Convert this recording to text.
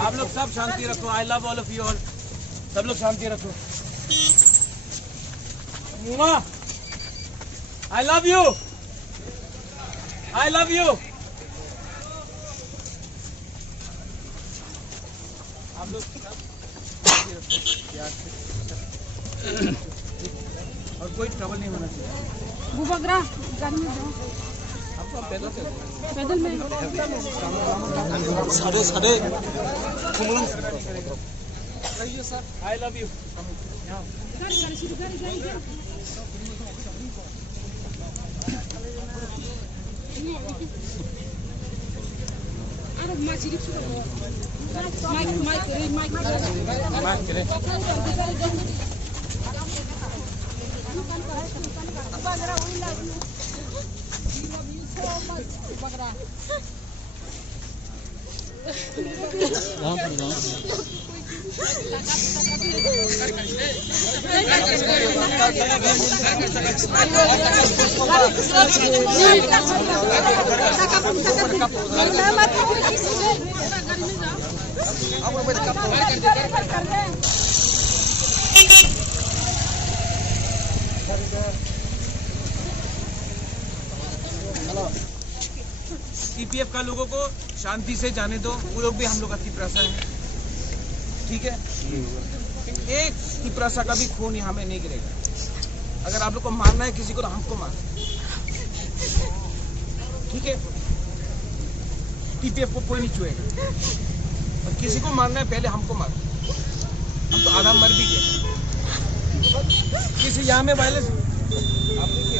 आप लोग सब शांति रखो। I love all of you all. सब लोग शांति रखो। I love you. I love you. आप लोग और कोई ट्रबल नहीं होना चाहिए। आपको पैदल में साढ़े sir. I love you. CPF का लोगों को शांति से जाने दो। वो लोग भी हम लोग की प्रशा है, ठीक है। एक की प्रशा का भी खून यहाँ में नहीं गिरेगा। अगर आप लोग को मारना है किसी को तो हमको मार, ठीक है। टीपीएफ को कोई नहीं छुएगा। और किसी को मारना है पहले हमको मार। हम तो आधा मर भी गए। किसी यहाँ में वायलेंस आप देखिए